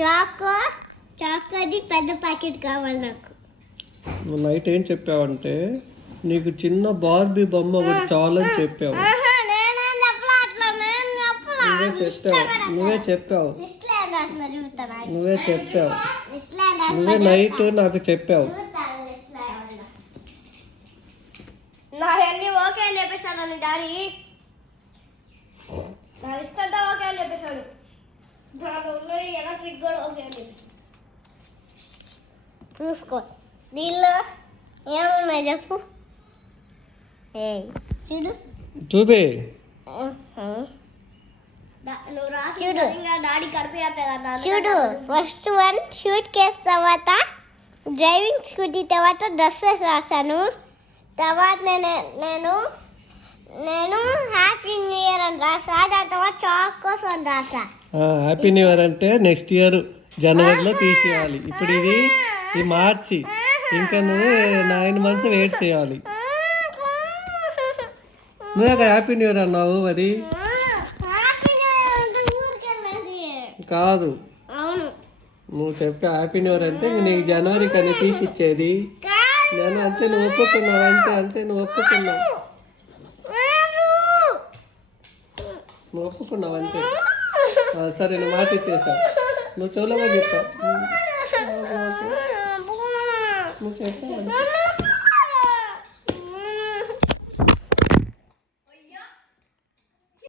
చాకోది పెద్ద ప్యాకెట్ కావాలి నాకు. నువ్వు నైట్ ఏం చెప్పావంటే నీకు చిన్న బార్బీ బొమ్మ ఒకటి చాలని చెప్పావు. నువ్వే చెప్పావు నువ్వే నైట్ నాకు చెప్పావు. నాయన్ని ఓకే అని చెప్పేశాను డాడీ. నా ఇష్టంతో ఓకే అని చెప్పేశాడు. ఎలక్ట్రిక్ కూడా ఓకే అని చెప్పేసి చూసుకో. దీనిలో ఏమున్నాయి చెప్పు. చూడు చూపే చూడు. ఫస్ట్ వన్ షూట్ కేస్, తర్వాత డ్రైవింగ్ స్కూటీ, తర్వాత డ్రెస్సెస్ రాశాను. తర్వాత నేను హ్యాపీ న్యూ ఇయర్ అని రాసా. దాని తర్వాత చాకోస్ అని రాసా. హ్యాపీ న్యూ ఇయర్ అంటే నెక్స్ట్ ఇయర్ జనవరిలో తీసేయాలి. ఇప్పుడు ఇది మార్చి, ఇంకా నువ్వు 9 months వెయిట్ చేయాలి. నువ్వే హ్యాపీ న్యూ ఇయర్ అన్నావు. మరి కాదు, నువ్వు చెప్పే హ్యాపీ న్యూ ఇయర్ అంటే నీకు జనవరి కానీ తీసి ఇచ్చేది. నేను అంతే, నువ్వు ఒప్పుకున్నావు. అంతే నువ్వు ఒప్పుకున్నావు. అంతే. సరే, నువ్వు మాట ఇచ్చేసావు. నువ్వు చెవులో చెప్తావు. నువ్వు చెప్పావు.